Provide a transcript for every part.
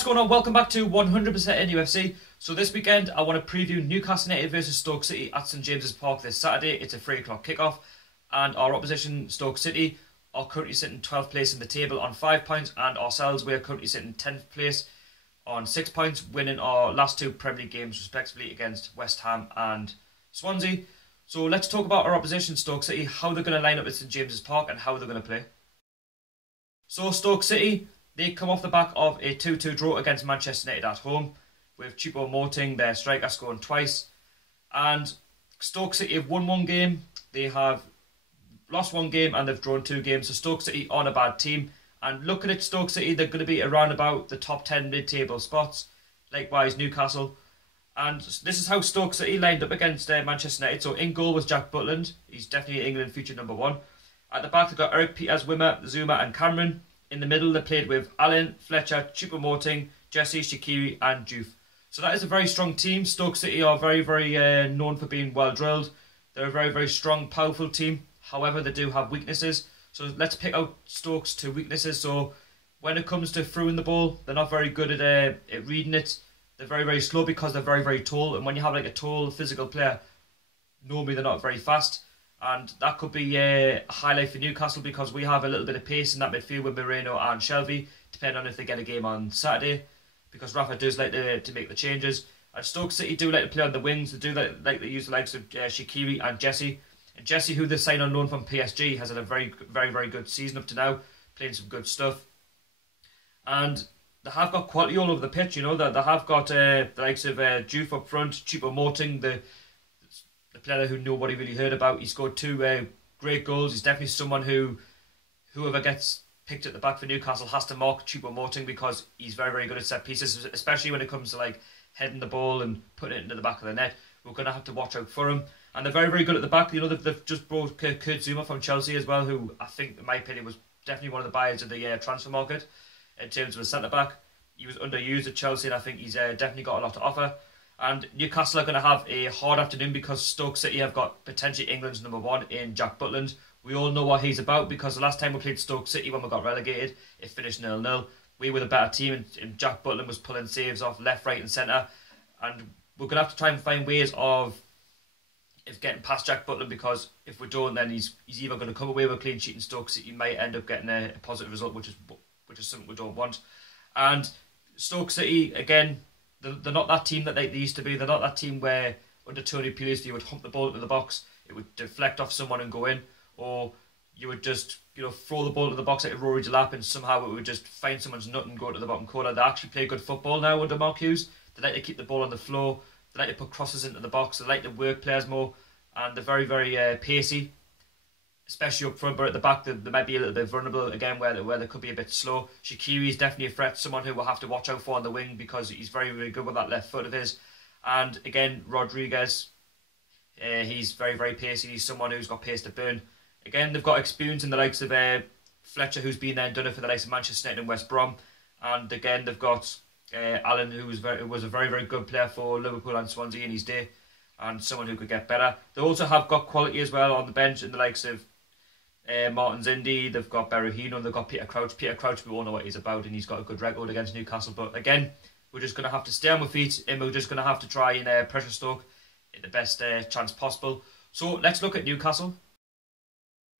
What's going on? Welcome back to 100% in UFC. So this weekend I want to preview Newcastle United versus Stoke City at St James's Park this Saturday. It's a 3 o'clock kickoff, and our opposition Stoke City are currently sitting 12th place in the table on 5 points, and ourselves, we are currently sitting 10th place on 6 points, winning our last two Premier League games respectively against West Ham and Swansea. So let's talk about our opposition Stoke City, how they're going to line up at St James's Park and how they're going to play. So Stoke City, they come off the back of a 2-2 draw against Manchester United at home, with Choupo-Moting, their striker, scoring twice. And Stoke City have won one game, they have lost one game, and they've drawn 2 games. So Stoke City aren't a bad team. And looking at Stoke City, they're going to be around about the top 10 mid-table spots. Likewise, Newcastle. And this is how Stoke City lined up against Manchester United. So in goal was Jack Butland. He's definitely England future #1. At the back, they've got Eric Peters, Wimmer, Zuma and Cameron. In the middle, they played with Allen, Fletcher, Choupo-Moting, Jesse, Shaqiri and Diouf. So that is a very strong team. Stoke City are very, very known for being well drilled. They're a very, very strong, powerful team. However, they do have weaknesses. So let's pick out Stoke's 2 weaknesses. So when it comes to throwing the ball, they're not very good at reading it. They're very, very slow because they're very, very tall. And when you have like a tall, physical player, normally they're not very fast. And that could be a highlight for Newcastle because we have a little bit of pace in that midfield with Moreno and Shelvey, depending on if they get a game on Saturday, because Rafa does like to make the changes. And Stoke City do like to play on the wings. They do like to use the likes of Shaqiri and Jesse. And Jesse, who they signed on loan from PSG, has had a very, very, very good season up to now, playing some good stuff. And they have got quality all over the pitch, you know. They have got the likes of Diouf up front, Choupo-Moting, the player who nobody really heard about. He scored 2 great goals. He's definitely someone who, whoever gets picked at the back for Newcastle has to mark Choupo-Moting because he's very, very good at set pieces, especially when it comes to like heading the ball and putting it into the back of the net. We're going to have to watch out for him. And they're very, very good at the back. You know, they've just brought Kurt Zuma from Chelsea as well, who I think, in my opinion, was definitely one of the buyers of the transfer market in terms of a centre-back. He was underused at Chelsea, and I think he's definitely got a lot to offer. And Newcastle are going to have a hard afternoon because Stoke City have got potentially England's #1 in Jack Butland. We all know what he's about because the last time we played Stoke City when we got relegated, it finished 0-0. We were the better team and Jack Butland was pulling saves off left, right and centre. And we're going to have to try and find ways of getting past Jack Butland, because if we don't, then he's either going to come away with a clean sheet and Stoke City might end up getting a positive result, which is something we don't want. And Stoke City, again, they're not that team that they used to be. They're not that team where under Tony Pulis you would hump the ball into the box, it would deflect off someone and go in, or you would just throw the ball into the box like a Rory Delap and somehow it would just find someone's nut and go to the bottom corner. They actually play good football now under Mark Hughes. They like to keep the ball on the floor. They like to put crosses into the box. They like to work players more, and they're very, very pacey, especially up front. But at the back, they might be a little bit vulnerable again, where they could be a bit slow. Shaqiri is definitely a threat, someone who we'll have to watch out for on the wing because he's very, very good with that left foot of his. And again, Rodriguez, he's very, very pacey. He's someone who's got pace to burn. Again, they've got experience in the likes of Fletcher, who's been there and done it for the likes of Manchester United and West Brom. And again, they've got Allen, who was a very, very good player for Liverpool and Swansea in his day, and someone who could get better. They also have got quality as well on the bench in the likes of Martin Zindi. They've got Berahino, they've got Peter Crouch. Peter Crouch, we all know what he's about, and he's got a good record against Newcastle. But again, we're just going to have to stay on our feet, and we're just going to have to try and pressure Stoke at the best chance possible. So let's look at Newcastle.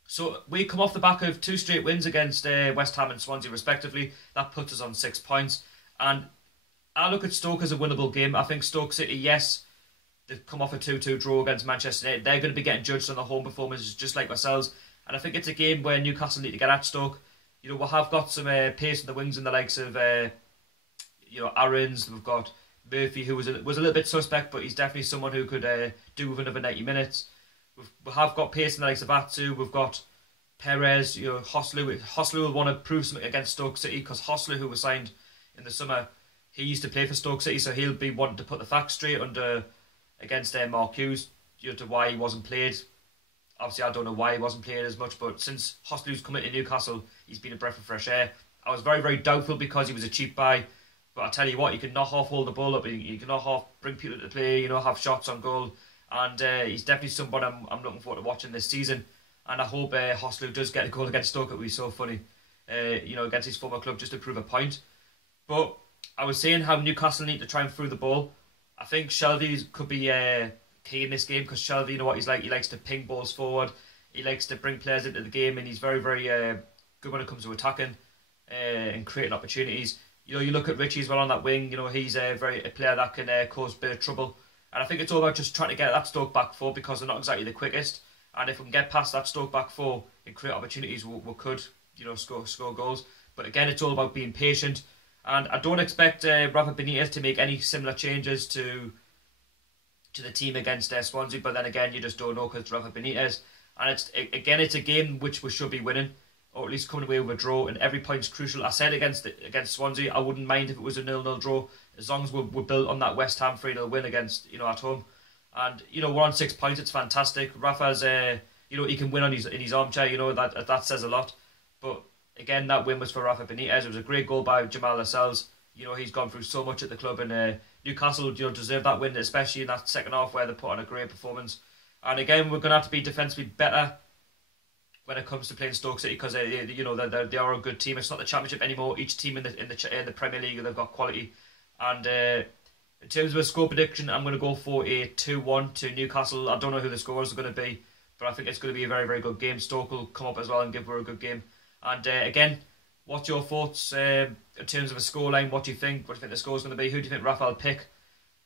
So we come off the back of 2 straight wins against West Ham and Swansea respectively. That puts us on 6 points. And I look at Stoke as a winnable game. I think Stoke City, yes, they've come off a 2-2 draw against Manchester United. They're going to be getting judged on their home performances just like ourselves. And I think it's a game where Newcastle need to get at Stoke. We have got some pace in the wings in the likes of Aarons. We've got Murphy, who was a little bit suspect, but he's definitely someone who could do with another 90 minutes. We have got pace in the likes of Atsu. We've got Perez, Hoslu will want to prove something against Stoke City because Hoslu, who was signed in the summer, he used to play for Stoke City, so he'll be wanting to put the facts straight against Mark Hughes to why he wasn't played. Obviously, I don't know why he wasn't playing as much, but since Hoslu's come into Newcastle, he's been a breath of fresh air. I was very, very doubtful because he was a cheap buy, but I tell you what, you can not half hold the ball up, you can not half bring people to play, have shots on goal, and he's definitely someone I'm looking forward to watching this season. And I hope Hoslu does get a goal against Stoke. It would be so funny, against his former club just to prove a point. But I was saying how Newcastle need to try and throw the ball. I think Shelby could be key in this game because Shelby, you know what he's like. He likes to ping balls forward. He likes to bring players into the game, and he's very, very good when it comes to attacking and creating opportunities. You know, you look at Richie as well on that wing. You know, he's a player that can cause a bit of trouble. And I think it's all about just trying to get that Stoke back four because they're not exactly the quickest. And if we can get past that Stoke back four and create opportunities, we could, you know, score goals. But again, it's all about being patient. And I don't expect Rafa Benitez to make any similar changes to the team against Swansea. But then again, you just don't know because it's Rafa Benitez. And it's a game which we should be winning, or at least coming away with a draw. And every point's crucial. I said against Swansea, I wouldn't mind if it was a 0-0 draw, as long as we're built on that West Ham 3-0 win against, you know, at home. And you know, we're on 6 points. It's fantastic. Rafa's you know, he can win in his armchair. You know, that says a lot. But again, that win was for Rafa Benitez. It was a great goal by Jamal Lascelles. You know, he's gone through so much at the club, and Newcastle, you know, deserve that win, especially in that second half where they put on a great performance. And again, we're going to have to be defensively better when it comes to playing Stoke City because you know they are a good team. It's not the Championship anymore. Each team in the Premier League, they've got quality. And in terms of a score prediction, I'm going to go for a 2-1 to Newcastle. I don't know who the scorers are going to be, but I think it's going to be a very, very good game. Stoke will come up as well and give her a good game. And again, what's your thoughts in terms of a scoreline? What do you think? What do you think the score's going to be? Who do you think Rafa will pick?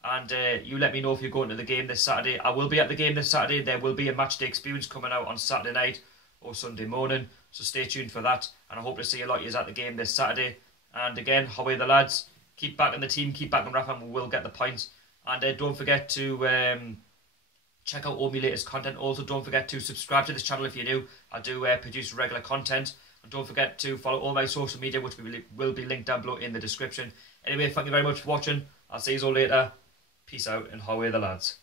And you let me know if you're going to the game this Saturday. I will be at the game this Saturday. There will be a match day experience coming out on Saturday night or Sunday morning. So stay tuned for that. And I hope to see a lot of you at the game this Saturday. And again, how are the lads? Keep backing the team, keep backing Rafa, and we will get the points. And don't forget to check out all my latest content. Also, don't forget to subscribe to this channel if you're new. I do produce regular content. And don't forget to follow all my social media, which will be linked down below in the description. Anyway, thank you very much for watching. I'll see you all later. Peace out, and how are the lads?